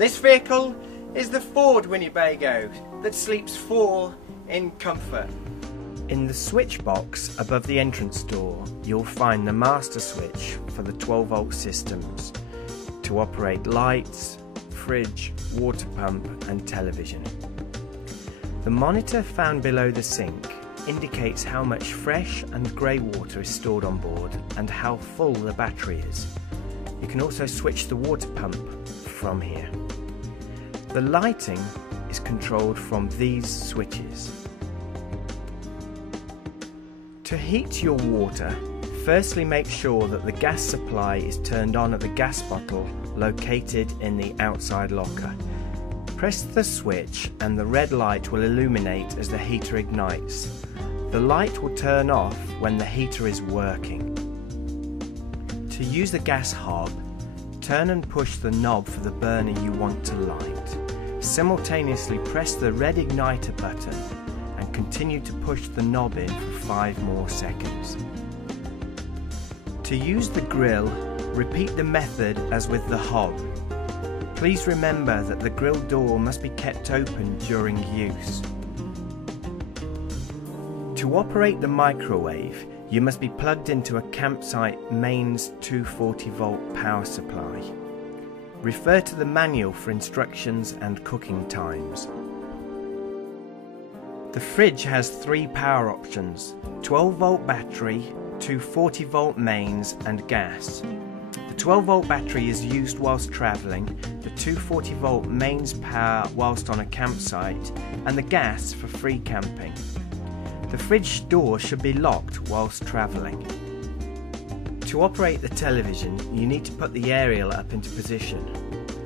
This vehicle is the Ford Winnebago that sleeps 4 in comfort. In the switch box above the entrance door, you'll find the master switch for the 12-volt systems to operate lights, fridge, water pump and television. The monitor found below the sink indicates how much fresh and grey water is stored on board and how full the battery is. You can also switch the water pump from here. The lighting is controlled from these switches. To heat your water, firstly make sure that the gas supply is turned on at the gas bottle located in the outside locker. Press the switch and the red light will illuminate as the heater ignites. The light will turn off when the heater is working. To use the gas hob, turn and push the knob for the burner you want to light. Simultaneously press the red igniter button and continue to push the knob in for 5 more seconds. To use the grill, repeat the method as with the hob. Please remember that the grill door must be kept open during use. To operate the microwave, you must be plugged into a campsite mains 240-volt power supply. Refer to the manual for instructions and cooking times. The fridge has 3 power options: 12-volt battery, 2 40-volt mains and gas. The 12-volt battery is used whilst travelling, the 2 40-volt mains power whilst on a campsite, and the gas for free camping. The fridge door should be locked whilst travelling. To operate the television, you need to put the aerial up into position.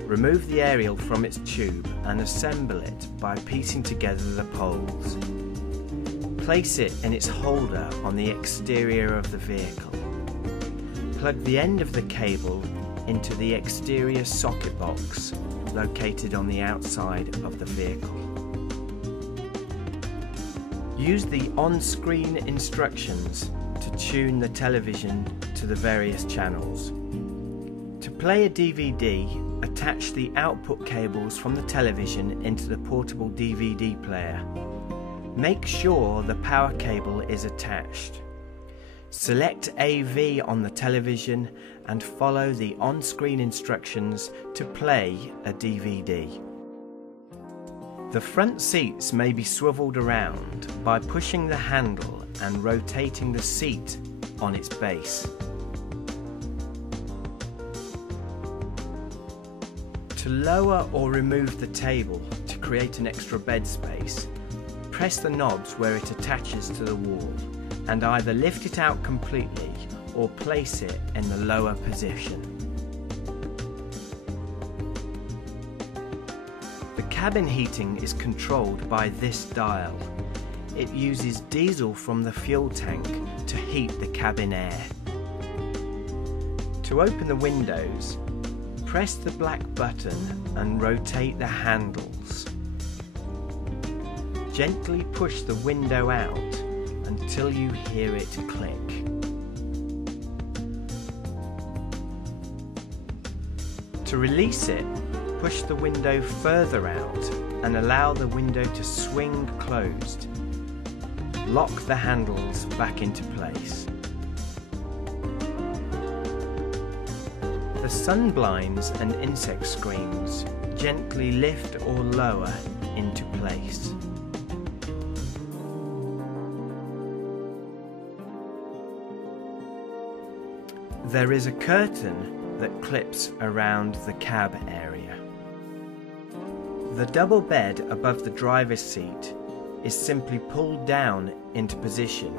Remove the aerial from its tube and assemble it by piecing together the poles. Place it in its holder on the exterior of the vehicle. Plug the end of the cable into the exterior socket box located on the outside of the vehicle. Use the on-screen instructions to tune the television to the various channels. To play a DVD, attach the output cables from the television into the portable DVD player. Make sure the power cable is attached. Select AV on the television and follow the on-screen instructions to play a DVD. The front seats may be swiveled around by pushing the handle and rotating the seat on its base. To lower or remove the table to create an extra bed space, press the knobs where it attaches to the wall and either lift it out completely or place it in the lower position. The cabin heating is controlled by this dial. It uses diesel from the fuel tank to heat the cabin air. To open the windows, press the black button and rotate the handles. Gently push the window out until you hear it click. To release it, push the window further out and allow the window to swing closed. Lock the handles back into place. The sun blinds and insect screens gently lift or lower into place. There is a curtain that clips around the cab area. The double bed above the driver's seat is simply pulled down into position,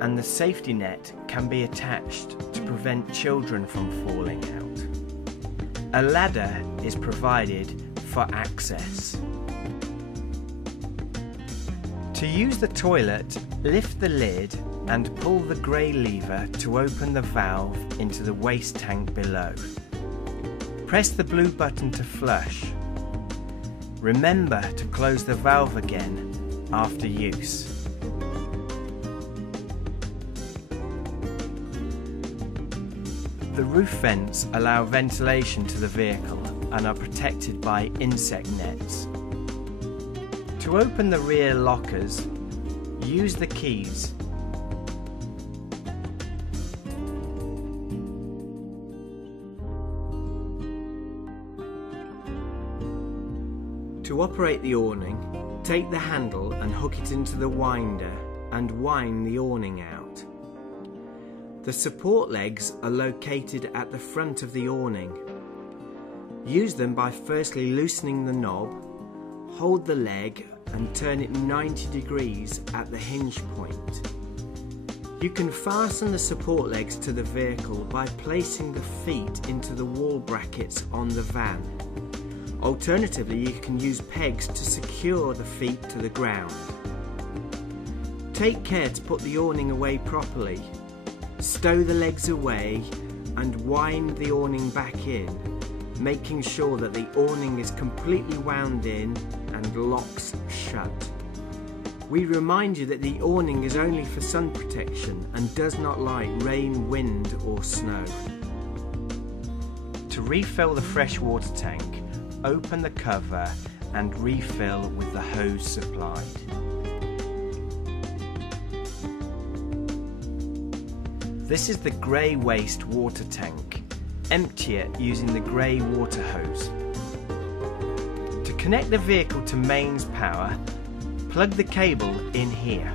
and the safety net can be attached to prevent children from falling out. A ladder is provided for access. To use the toilet, lift the lid and pull the grey lever to open the valve into the waste tank below. Press the blue button to flush. Remember to close the valve again after use. The roof vents allow ventilation to the vehicle and are protected by insect nets. To open the rear lockers, use the keys. To operate the awning, take the handle and hook it into the winder and wind the awning out. The support legs are located at the front of the awning. Use them by firstly loosening the knob, hold the leg and turn it 90 degrees at the hinge point. You can fasten the support legs to the vehicle by placing the feet into the wall brackets on the van. Alternatively, you can use pegs to secure the feet to the ground. Take care to put the awning away properly. Stow the legs away and wind the awning back in, making sure that the awning is completely wound in and locks shut. We remind you that the awning is only for sun protection and does not like rain, wind or snow. To refill the freshwater tank, open the cover and refill with the hose supplied. This is the grey waste water tank. Empty it using the grey water hose. To connect the vehicle to mains power, plug the cable in here.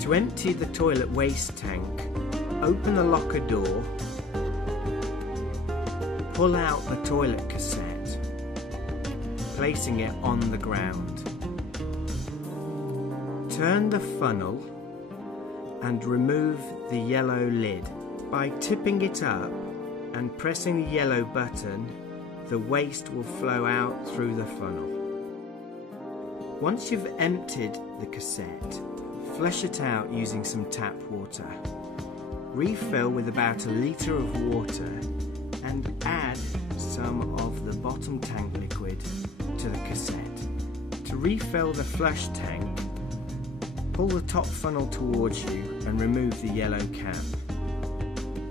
To empty the toilet waste tank, open the locker door, pull out the toilet cassette, placing it on the ground. Turn the funnel and remove the yellow lid. By tipping it up and pressing the yellow button, the waste will flow out through the funnel. Once you've emptied the cassette, flush it out using some tap water. Refill with about a litre of water and add some of the bottom tank liquid to the cassette. To refill the flush tank, pull the top funnel towards you and remove the yellow cap.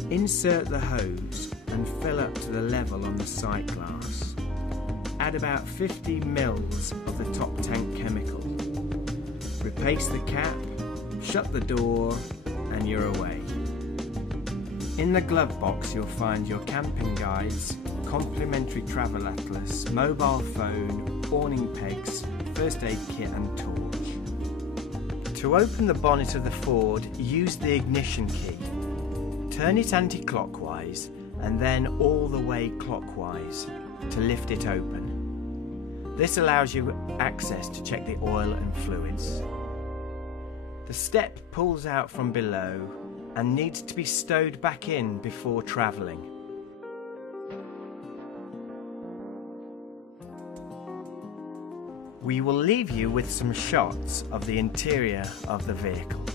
Insert the hose and fill up to the level on the sight glass. Add about 50 ml of the top tank chemical. Replace the cap, shut the door and you're away. In the glove box you'll find your camping guides, complimentary travel atlas, mobile phone, awning pegs, first aid kit and torch. To open the bonnet of the Ford, use the ignition key. Turn it anti-clockwise and then all the way clockwise to lift it open. This allows you access to check the oil and fluids. The step pulls out from below and needs to be stowed back in before travelling. We will leave you with some shots of the interior of the vehicle.